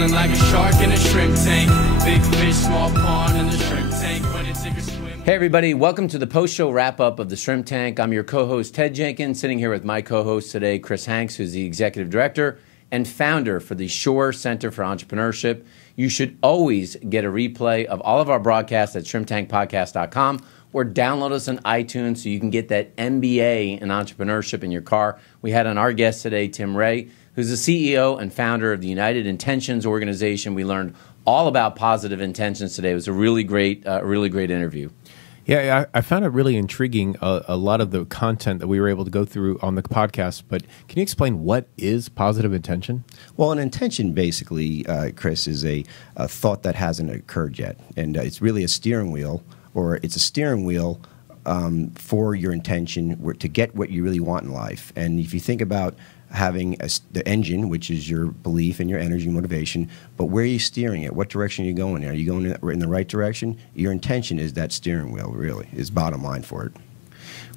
Swimming like a shark in a shrimp tank. Big fish, small pond in the shrimp tank. When it's sink or swim. Hey everybody, welcome to the post-show wrap-up of the Shrimp Tank. I'm your co-host Ted Jenkins, sitting here with my co-host today, Chris Hanks, who's the executive director and founder for the Shore Center for Entrepreneurship. You should always get a replay of all of our broadcasts at shrimptankpodcast.com or download us on iTunes so you can get that MBA in entrepreneurship in your car. We had on our guest today, Tim Ray, who's the CEO and founder of the United Intentions organization. We learned all about positive intentions today. It was a really great interview. Yeah, I found it really intriguing, a lot of the content that we were able to go through on the podcast. But can you explain what is positive intention? Well, an intention basically, Chris, is a thought that hasn't occurred yet. And it's really a steering wheel, or it's a steering wheel for your intention to get what you really want in life. And if you think about having the engine, which is your belief and your energy motivation, but where are you steering it? What direction are you going in? Are you going in the right direction? Your intention is that steering wheel, really, is bottom line for it.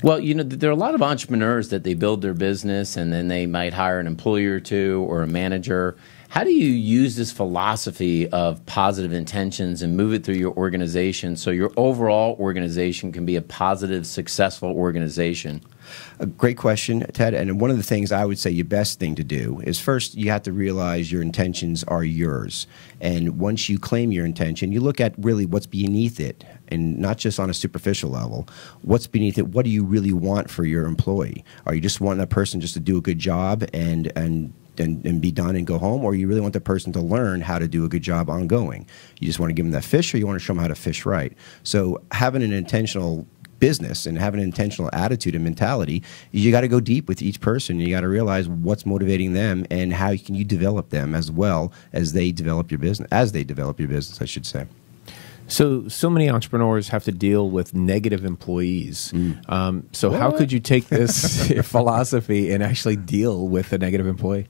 Well, you know, there are a lot of entrepreneurs that they build their business and then they might hire an employee or two or a manager. How do you use this philosophy of positive intentions and move it through your organization so your overall organization can be a positive, successful organization? A great question, Ted. And one of the things I would say your best thing to do is first you have to realize your intentions are yours. And once you claim your intention, you look at really what's beneath it, and not just on a superficial level. What's beneath it? What do you really want for your employee? Are you just wanting that person just to do a good job and be done and go home, or you really want the person to learn how to do a good job ongoing? You just want to give them that fish, or you want to show them how to fish right? So having an intentional business and having an intentional attitude and mentality, you got to go deep with each person. You got to realize what's motivating them and how can you develop them as well as they develop your business, I should say. So many entrepreneurs have to deal with negative employees. So how could you take this philosophy and actually deal with a negative employee?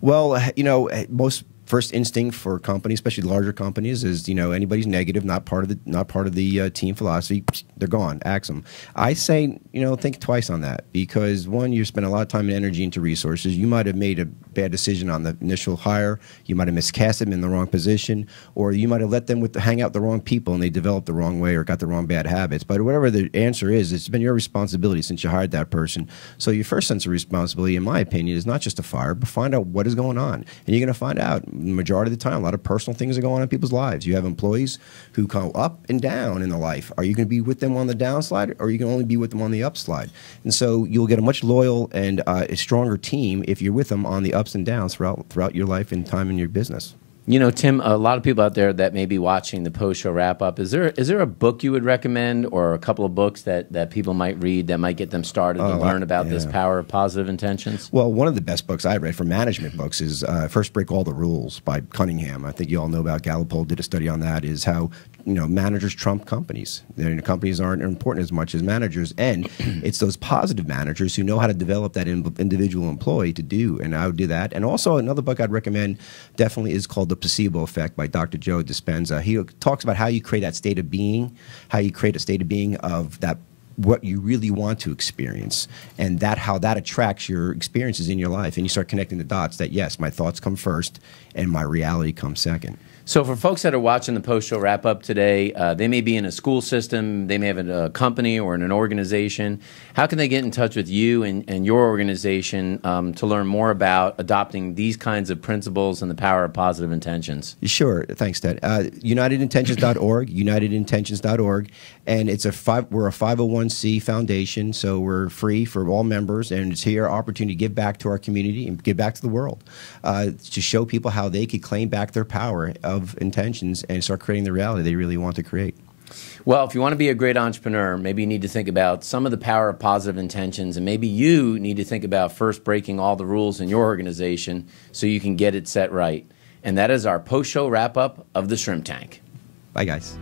Well, you know, most first instinct for companies, especially larger companies, is, you know, anybody's negative, not part of the team philosophy, they're gone. Axe them. I say, you know, think twice on that, because one, you spend a lot of time and energy into resources. You might have made a bad decision on the initial hire. You might have miscast them in the wrong position, or you might have let them hang out with the wrong people and they developed the wrong way or got the wrong bad habits. But whatever the answer is, it's been your responsibility since you hired that person. So your first sense of responsibility, in my opinion, is not just to fire, but find out what is going on. And you're going to find out the majority of the time a lot of personal things are going on in people's lives. You have employees who come up and down in the life. Are you going to be with them on the downslide, or are you going to only be with them on the upslide? And so you'll get a much loyal and a stronger team if you're with them on the ups and downs throughout your life and time in your business. You know, Tim, a lot of people out there that may be watching the post-show wrap-up, is there a book you would recommend, or a couple of books that people might read that might get them started to learn about this power of positive intentions? Well, one of the best books I read for management books is First Break All the Rules by Cunningham. I think you all know about Gallup did a study on that, is how, you know, managers trump companies. Companies aren't important as much as managers, and it's those positive managers who know how to develop that individual employee to do, and I would do that. And also another book I'd recommend definitely is called The Placebo Effect by Dr. Joe Dispenza. He talks about how you create that state of being, how you create a state of being of that what you really want to experience, and how that attracts your experiences in your life, and you start connecting the dots that, yes, my thoughts come first and my reality comes second. So for folks that are watching the post-show wrap-up today, they may be in a school system, they may have a company or in an organization. How can they get in touch with you and your organization to learn more about adopting these kinds of principles and the power of positive intentions? Sure. Thanks, Ted. UnitedIntentions.org, UnitedIntentions.org, and we're a 501c foundation, so we're free for all members, and it's here our opportunity to give back to our community and give back to the world, to show people how they could claim back their power of intentions and start creating the reality they really want to create. Well, if you want to be a great entrepreneur, maybe you need to think about some of the power of positive intentions, and maybe you need to think about first breaking all the rules in your organization so you can get it set right. And that is our post-show wrap-up of the Shrimp Tank. Bye, guys.